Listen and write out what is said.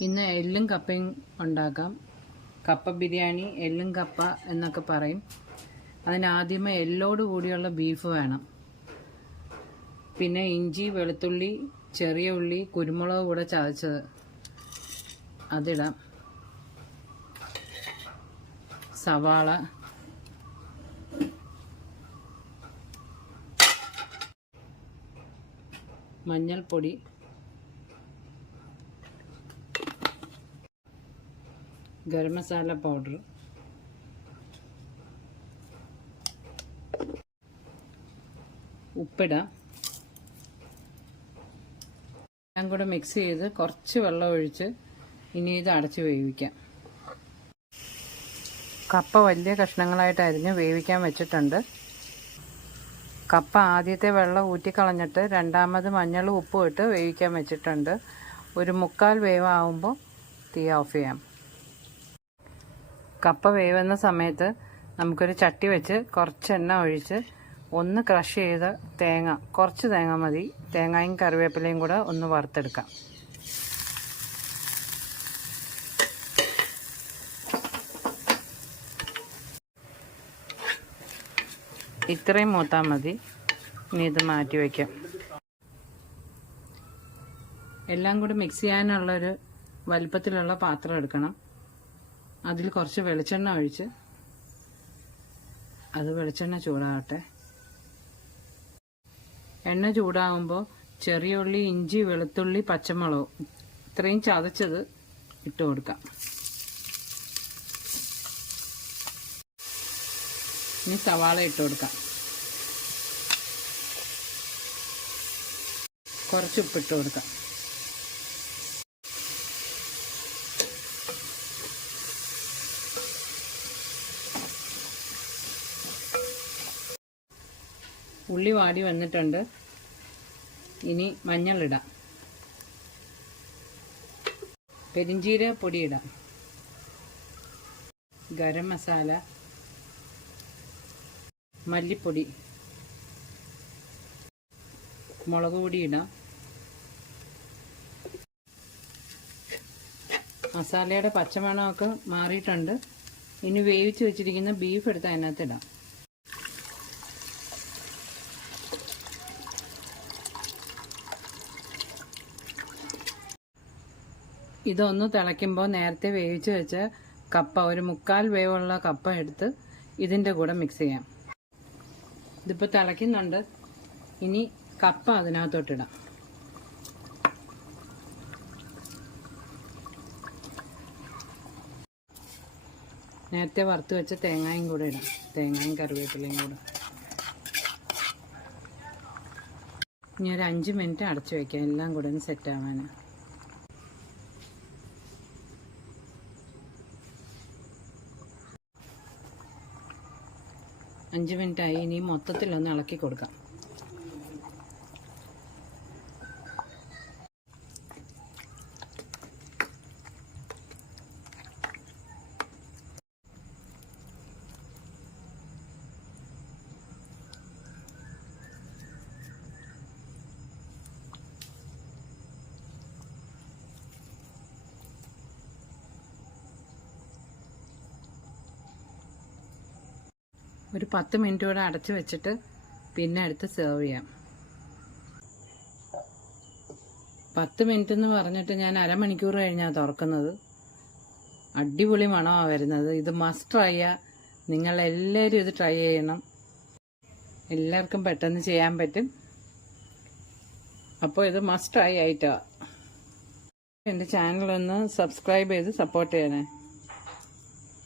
ഇന്ന് എല്ലും കപ്പയും ഉണ്ടാക്കാം. കപ്പ ബിരിയാണി എല്ലും കപ്പ എന്നൊക്കെ പറയും. അതിനാദ്യമേ എല്ലോട് കൂടിയുള്ള ബീഫ് വേണം. പിന്നെ ഇഞ്ചി വെളുത്തുള്ളി ചെറിയ ഉള്ളി കുരുമുളക് കൂടെ ചതച്ചത് അതിടാം. സവാള. മഞ്ഞൾപ്പൊടി. ഗരം മസാല പൗഡർ ഉപ്പിടാം. എല്ലാം കൂടെ മിക്സ് ചെയ്ത് കുറച്ച് വെള്ളം ഒഴിച്ച് ഇനി ഇത് അടച്ച് വേവിക്കാം. കപ്പ വലിയ കഷ്ണങ്ങളായിട്ടായിരുന്നു വേവിക്കാൻ വെച്ചിട്ടുണ്ട്. കപ്പ ആദ്യത്തെ വെള്ളം ഊറ്റിക്കളഞ്ഞിട്ട് രണ്ടാമത് മഞ്ഞളും ഉപ്പും ഇട്ട് വേവിക്കാൻ വെച്ചിട്ടുണ്ട്. ഒരു മുക്കാൽ വേവാകുമ്പോൾ തീ ഓഫ് ചെയ്യാം. കപ്പ വേവുന്ന സമയത്ത് നമുക്കൊരു ചട്ടി വെച്ച് കുറച്ച് എണ്ണ ഒഴിച്ച് ഒന്ന് ക്രഷ് ചെയ്ത തേങ്ങ കുറച്ച് തേങ്ങ മതി. തേങ്ങയും കറിവേപ്പിലയും കൂടെ ഒന്ന് വറുത്തെടുക്കാം. ഇത്രയും മൂത്താൽ മതി. ഇനി ഇത് മാറ്റി വയ്ക്കാം എല്ലാം കൂടി മിക്സ് ചെയ്യാനുള്ളൊരു വലുപ്പത്തിലുള്ള പാത്രം എടുക്കണം. അതിൽ കുറച്ച് വെളിച്ചെണ്ണ ഒഴിച്ച് അത് വെളിച്ചെണ്ണ ചൂടാകട്ടെ എണ്ണ ചൂടാകുമ്പോൾ ചെറിയ ഉള്ളി ഇഞ്ചി വെളുത്തുള്ളി പച്ചമുളക് ഇത്രയും ചതച്ചത് ഇട്ട് കൊടുക്കാം. ഇനി സവാള ഇട്ട് കൊടുക്കാം. കുറച്ച് ഉപ്പിട്ട് കൊടുക്കാം. ഉള്ളി വാടി വന്നിട്ടുണ്ട്. ഇനി മഞ്ഞളിടാം. പെരിഞ്ചീര പൊടിയിടാം. ഗരം മസാല മല്ലിപ്പൊടി മുളക് പൊടി ഇടാം. മസാലയുടെ പച്ചമണമൊക്കെ മാറിയിട്ടുണ്ട്. ഇനി വേവിച്ച് വെച്ചിരിക്കുന്ന ബീഫ് എടുത്ത് അതിനകത്ത് ഇടാം. ഇതൊന്ന് തിളയ്ക്കുമ്പോൾ നേരത്തെ വേവിച്ച് വെച്ച കപ്പ ഒരു മുക്കാൽ വേവുള്ള കപ്പ എടുത്ത് ഇതിന്റെ കൂടെ മിക്സ് ചെയ്യാം. ഇതിപ്പോൾ തിളയ്ക്കുന്നുണ്ട്. ഇനി കപ്പ അതിനകത്തോട്ടിടാം നേരത്തെ വറുത്ത് വെച്ച തേങ്ങയും കൂടെ ഇടാം. തേങ്ങയും കറിവേപ്പിലയും കൂടെ. ഇനി ഒരു അഞ്ച് മിനിറ്റ് അടച്ചു വയ്ക്കാം എല്ലാം കൂടെ ഒന്ന് സെറ്റ് ആവാൻ അഞ്ച് മിനിറ്റായി ഇനി മൊത്തത്തിലൊന്ന് ഇളക്കി കൊടുക്കാം. ഒരു പത്ത് മിനിറ്റ് കൂടെ അടച്ചു വെച്ചിട്ട് പിന്നെ എടുത്ത് സെർവ് ചെയ്യാം. പത്ത് മിനിറ്റ് എന്ന് പറഞ്ഞിട്ട് ഞാൻ അരമണിക്കൂർ കഴിഞ്ഞാണ് തുറക്കുന്നത്. അടിപൊളി മണമാണ് വരുന്നത്. ഇത് മസ്റ്റ് ട്രൈ നിങ്ങൾ എല്ലാവരും ഇത് ട്രൈ ചെയ്യണം. എല്ലാവർക്കും പെട്ടെന്ന് ചെയ്യാൻ പറ്റും. അപ്പോൾ ഇത് മസ്റ്റ് ട്രൈ ആയിട്ടാണ് എന്റെ ചാനലൊന്ന് സബ്സ്ക്രൈബ് ചെയ്ത് സപ്പോർട്ട് ചെയ്യണേ.